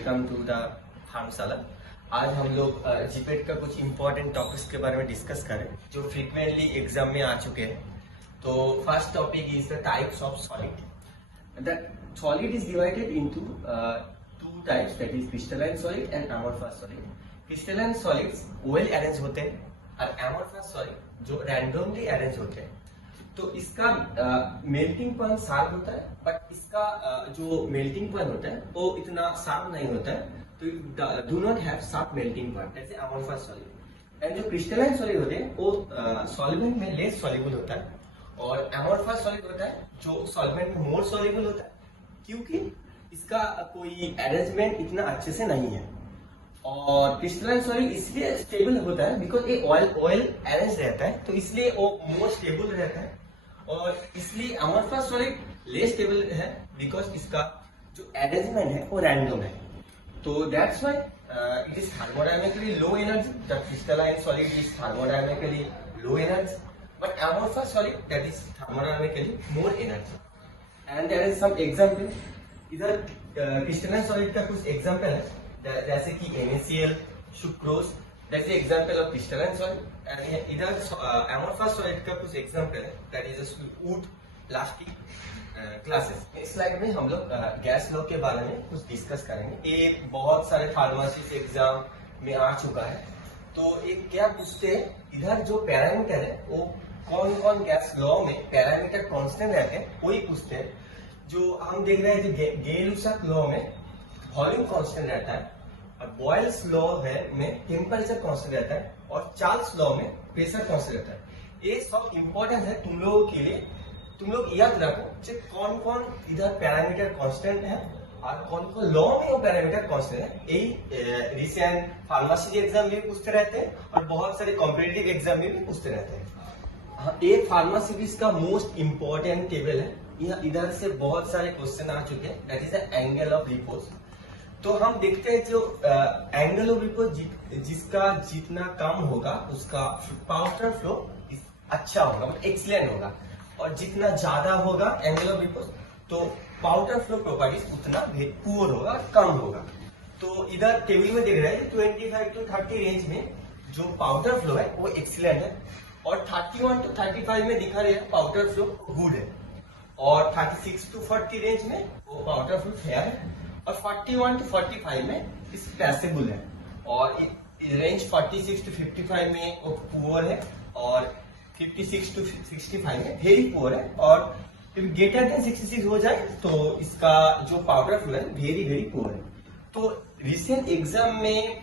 Welcome to the फार्मशाला। आज हम लोग जीपेट का कुछ इंपॉर्टेंट टॉपिक्स के बारे में डिस्कस करें जो फ्रीक्वेंटली एग्जाम में आ चुके हैं। तो first topic is the types of solid. The solid is divided into two types, that is crystalline solid and amorphous solid. Crystalline solids well arrange होते हैं और अमोर्फस सॉलिड जो रैंडमली अरेंज होते हैं। तो इसका मेल्टिंग पॉइंट शार्प होता है, बट इसका जो मेल्टिंग पॉइंट होता है वो इतना शार्प नहीं होता है, तो do not have sharp melting point ऐसे अमोर्फस सॉलिड। एंड जो क्रिस्टलाइन सॉलिड होते हैं वो सॉल्वेंट में लेस सॉल्युबल होता है, और अमोर्फस सॉलिड होता है जो सॉल्वेंट में मोर सॉल्युबल होता है, क्योंकि इसका कोई अरेंजमेंट इतना अच्छे से नहीं है। और क्रिस्टलाइन सॉलिड इसलिए स्टेबल होता है बिकॉज ये ऑयल अरेंज रहता है, तो इसलिए वो मोर स्टेबल रहता है। और इसलिए अमोर्फस सॉलिड लेस स्टेबल है बिकॉज इसका जो अरेंजमेंट है वो रैंडम है। तो that's why it is thermodynamically low energy. The crystalline solid is thermodynamically low energy, but amorphous solid that is thermodynamically more energy. And there is some example. इधर crystalline solid का कुछ example है, जैसे कि NaCl, sucrose, that's the example of crystalline solid. And इधर amorphous solid का कुछ example है, that is would, plastic, glasses. Next slide में हम लोग गैस लॉ के बारे में कुछ डिस्कस करेंगे। ये बहुत सारे फार्मेसी एग्जाम में आ चुका है। तो एक क्या पूछते हैं, इधर जो पैरामीटर है वो कौन कौन गैस लॉ में पैरामीटर कांस्टेंट रहते हैं वही पूछते हैं। जो हम देख रहे हैं जो गे-लुसाक लॉ में वॉल्यूम कांस्टेंट रहता है, और बॉयल्स लॉ में टेम्परेचर कांस्टेंट रहता है, और चार्ल्स लॉ में प्रेशर कांस्टेंट रहता है। ये सब इंपॉर्टेंट है तुम लोगों के लिए। तुम लोग याद रखो कि कौन कौन इधर पैरामीटर कांस्टेंट है और कौन कौन लॉ में वो पैरामीटर कांस्टेंट है। यही रिसेंट फार्मेसी एग्जाम में भी पूछते रहते हैं और बहुत सारे कॉम्पिटिटिव एग्जाम में भी पूछते रहते हैं। ये फार्मासी का मोस्ट इंपॉर्टेंट टेबल है। इधर से बहुत सारे क्वेश्चन आ चुके हैं, that is the angle of repose. तो हम देखते हैं जो एंगल ऑफ रिपोज जिसका जितना कम होगा उसका पाउडर फ्लो अच्छा होगा, एक्सीलेंट होगा, और जितना ज्यादा होगा एंगल ऑफ रिपोज तो पाउडर फ्लो प्रॉपर्टीज उतना पुअर होगा, कम होगा। तो इधर टेबल में देख रहे हैं 25 to 30 रेंज में जो पाउडर फ्लो है वो एक्सीलेंट है, और 31 to 35 में दिखा रहा है पाउडर फ्लो गुड है, और 36 to 40 रेंज में वो पाउडर फ्लो फेयर है, और 41 to 45 में इस पैसेबल है, और रेंज 46 to 55 में वो पुअर है, और 56 to 65 में वेरी पुअर है, और ग्रेटर देन 66 हो जाए तो इसका जो पाउडर फ्लो है वेरी वेरी पुअर है। तो रिसेंट एग्जाम में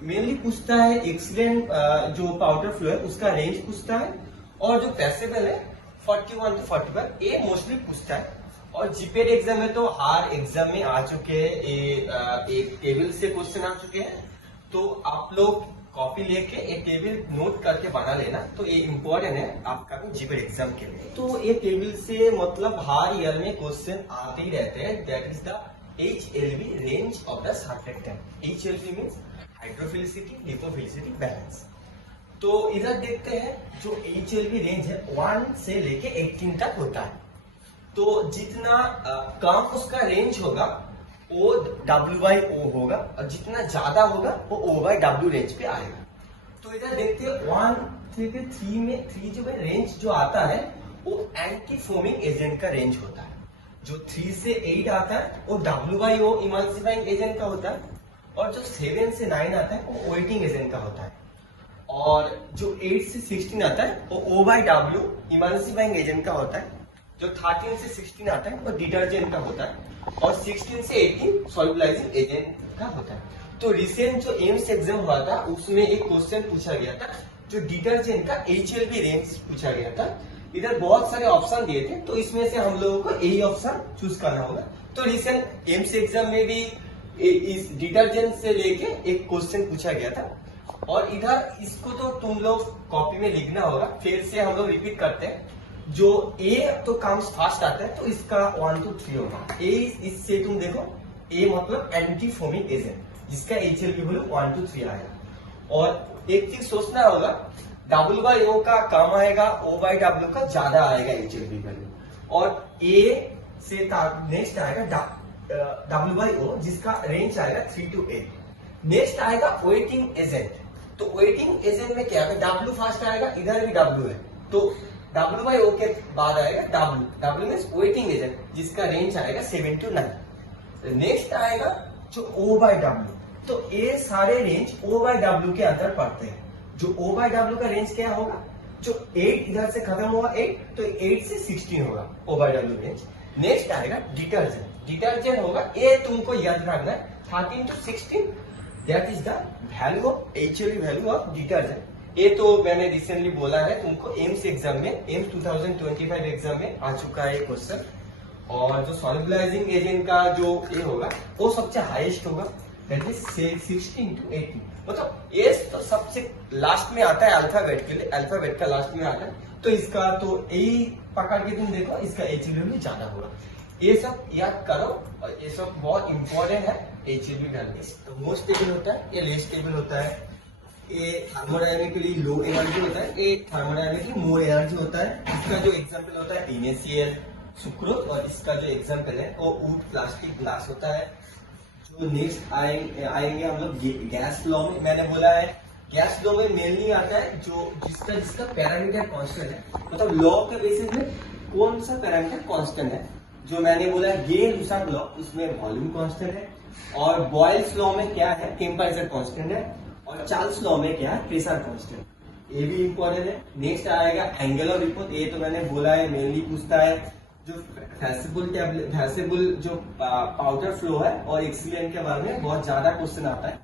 मेनली पूछता है एक्सीलेंट जो पाउडर फ्लो है उसका रेंज पूछता है, और जो पैसेबल है 41 to 45 ये मोस्टली पूछता है। और जीपेट एग्जाम में तो हर एग्जाम में आ चुके हैं, एक टेबल से क्वेश्चन आ चुके हैं। तो आप लोग कॉपी लेके एक टेबल नोट करके बना लेना, तो ये इम्पोर्टेंट है आपका जीपेट एग्जाम के लिए। तो ये टेबल से मतलब हर ईयर में क्वेश्चन आते ही रहते हैं, that is the HLB range of the surfactant. HLB means hydrophilicity lipophilicity balance. तो इधर देखते हैं जो HLB रेंज है 1 से लेके 18 तक होता है। तो जितना कम उसका रेंज होगा वो W/O होगा, और जितना ज्यादा होगा वो O/W रेंज पे आएगा। तो इधर देखते हैं 1 से 3 में 3 जो रेंज जो आता है वो एंटी फोमिंग एजेंट का रेंज होता है। जो 3 से 8 आता है वो W/O इमल्सिफाइंग एजेंट का होता है, और जो 7 से 9 आता है वो वेटिंग एजेंट का होता है, और जो 8 से 16 आता है वो O/W इमल्सिफाइंग एजेंट का होता है। जो 13 से 16 आता है वो डिटर्जेंट का होता है, और 16 से 18 सॉल्युबलाइजिंग एजेंट का होता है। तो रिसेंट जो एम्स एग्जाम हुआ था उसमें एक क्वेश्चन पूछा गया था जो डिटर्जेंट का HLB रेंज पूछा गया था। इधर बहुत सारे ऑप्शन दिए थे, तो इसमें से हम लोगों को यही ऑप्शन चूज करना होगा। तो रिसेंट एम्स एग्जाम में भी इस डिटर्जेंट से लेके एक क्वेश्चन पूछा गया था, और इधर इसको तो तुम लोग कॉपी में लिखना होगा। फिर से हम लोग रिपीट करते हैं। जो ए तो कम्स फास्ट आता है तो इसका 1 to 3 होगा। ए इससे तुम देखो ए मतलब एंटी फोमिंग एजेंट, जिसका HLB वैल्यू 1 to 3 आएगा। और एक चीज सोचना होगा, W/O का कम आएगा, O/W का ज्यादा आएगा HLB वैल्यू, और ए से नेक्स्ट आएगा WO जिसका रेंज आएगा 3 to 8। नेक्स्ट आएगा वेटिंग एजेंट। तो वेटिंग एजेंट में क्या है, W फास्ट आएगा, इधर भी W है, तो WO के बाद आएगा W मीन्स वेटिंग एजेंट जिसका रेंज आएगा 7 to 9। नेक्स्ट आएगा जो O/W। तो ये सारे रेंज O/W के अंदर पड़ते हैं। जो O/W का रेंज क्या होगा, जो 8 इधर से खत्म होगा 8, तो 8 से 16 होगा O/W रेंज। नेक्स्ट आएगा डिटर्जेंट। डिटर्जेंट होगा, ये तुमको याद रखना है 13 to 16, that is the value of HLV value of detergent. ये तो मैंने रिसेंटली बोला है तुमको, एम्स एग्जाम में, एम्स 2025 एग्जाम में आ चुका है क्वेश्चन। और जो सॉल्युबलाइजिंग एजेंट का जो ये होगा वो सबसे हाईएस्ट होगा, दैट इज 16 to 18। मतलब ये तो सबसे लास्ट में आता है अल्फाबेट के लिए, अल्फाबेट का लास्ट में आता है, तो इसका तो यही पकड़ के तुम देखो, इसका HLV में ज्यादा होगा। ये सब याद करो और ये सब बहुत इंपॉर्टेंट है। HLV वैल्यू तो मोस्ट स्टेबल होता है, ये लेस स्टेबल होता है, ये थर्मोडायनेमिकली लो एनर्जी होता है, ये थर्मोडायनेमिकली मोर एनर्जी होता है। इसका जो एग्जांपल होता है NaCl, सुक्रोज, और इसका जो एग्जांपल है वो वुड, प्लास्टिक, ग्लास होता है। जो नेक्स्ट आएंगे हम लोग गैस लॉ में। मैंने बोला है गैस लॉ में मेनली आता है जो जिसका पैरामीटर कांस्टेंट है, मतलब लॉ के बेसिस में कौन सा पैरामीटर कांस्टेंट है। जो मैंने बोला है गे-लुसाक लॉ, उसमें वॉल्यूम कांस्टेंट है, और बॉयल्स लॉ में क्या है, टेम्परेचर कांस्टेंट है, और चार्ल्स लॉ में क्या है, प्रेशर कांस्टेंट। ये भी इंपॉर्टेंट है। नेक्स्ट आएगा एंगल ऑफ रिपोर्ट। ये तो मैंने बोला है मेनली पूछता है जो फैसेबल जो पाउडर फ्लो है और एक्सीलेंट के बारे में बहुत ज्यादा क्वेश्चन आता है।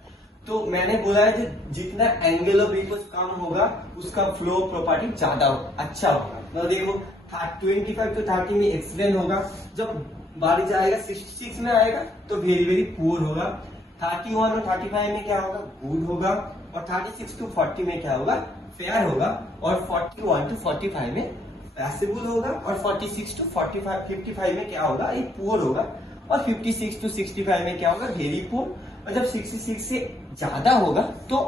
तो मैंने बोला है कि जितना एंगल ऑफ रिपोर्ट कम होगा उसका फ्लो प्रॉपर्टी ज्यादा अच्छा होगा। तो देखो 25 to 30 में एक्सीलेंट होगा, जब बारी जाएगा 66 में आएगा तो वेरी वेरी पुअर होगा। 31 और 35 में क्या होगा, गुड होगा, और 36 to 40 में क्या होगा, फेयर होगा, और 41 to 45 में पैसेबल होगा, और 46 to 55 में क्या होगा, ये पुअर होगा, और 56 to 65 में क्या होगा, वेरी पुअर, और जब 66 से ज्यादा होगा तो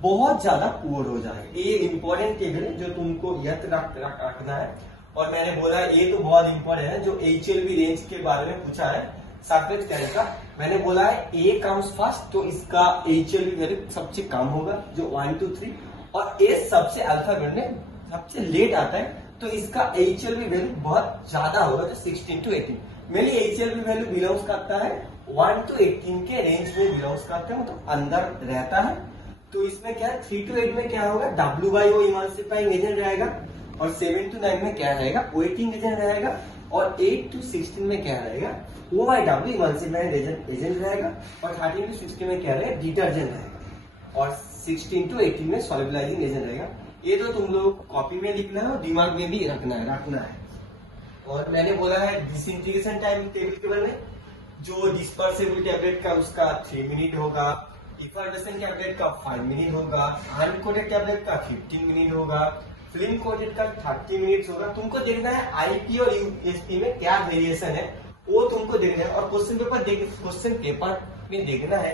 बहुत ज्यादा पुअर हो जाएगा। ये इंपॉर्टेंट टेबल है जो तुमको याद रखना है। और मैंने बोला ये तो बहुत इंपॉर्टेंट है, जो HLV रेंज के बारे में पूछा है सरफेस टेंस का। मैंने बोला है A कम्स फर्स्ट, तो इसका HLV वैल्यू सबसे कम होगा, जो 1 to 3, और A सबसे अल्फाबेट में सबसे लेट आता है, तो इसका HLV वैल्यू बहुत ज्यादा होगा, तो 16 to 18। Mainly HLV value belongs करता है 1 to 18 के रेंज में बिलोंग्स करता है, मतलब अंदर रहता है। तो इसमें क्या है, 3 to 8 में क्या होगा, WO इमल्सिफाइंग एजेंट रहेगा, और 7 to 9 में क्या रहेगा, वेटिंग एजेंट रहेगा, और 8 to 16 में क्या रहेगा, O/W इमल्सिफाइंग एजेंट रहेगा, और 13 to 16 में क्या रहेगा, डिटर्जेंट रहेगा, और 16 to 18 में सॉल्युबलाइजिंग एजेंट रहेगा। ये तो तुम लोग कॉपी में लिखना है और दिमाग में भी रखना है। और मैंने बोला है डिसइंटीग्रेशन टाइम टेबल के बारे में, जो डिस्पर्सेबल टैबलेट का उसका 3 मिनट होगा, इफर्वेसेंट टैबलेट का 5 मिनट होगा, अनकोटेड टैबलेट का 15 मिनट होगा, फिल्म कोटेड का 30 मिनट होगा। तुमको देखना है IP और USP में क्या वेरिएशन है, वो तुमको देखना है, और क्वेश्चन पेपर में देखना है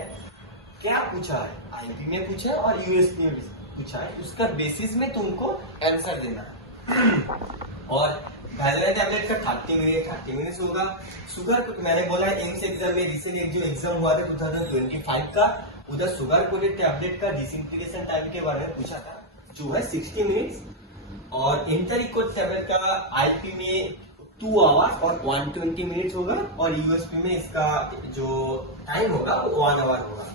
क्या पूछा है, IP में पूछा है और USP में पूछा है, उसका बेसिस में तुमको आंसर देना है। और वैलेंट टैबलेट का 30 मिनट होगा। शुगर मैंने बोला है एम्स एग्जाम में रिसेंट एक जो एग्जाम हुआ था 2025 का, उधर शुगर कोटेड टैबलेट का डिसइंटीग्रेशन टाइम के बारे में पूछा था, जो है 60 मिनट्स, और इंटरइकोट टैबलेट का IP में 2 आवर्स और 120 मिनट्स होगा, और USP में इसका जो टाइम होगा वो 1 आवर होगा।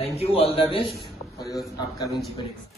Thank you, all the best for your upcoming GPAT exam.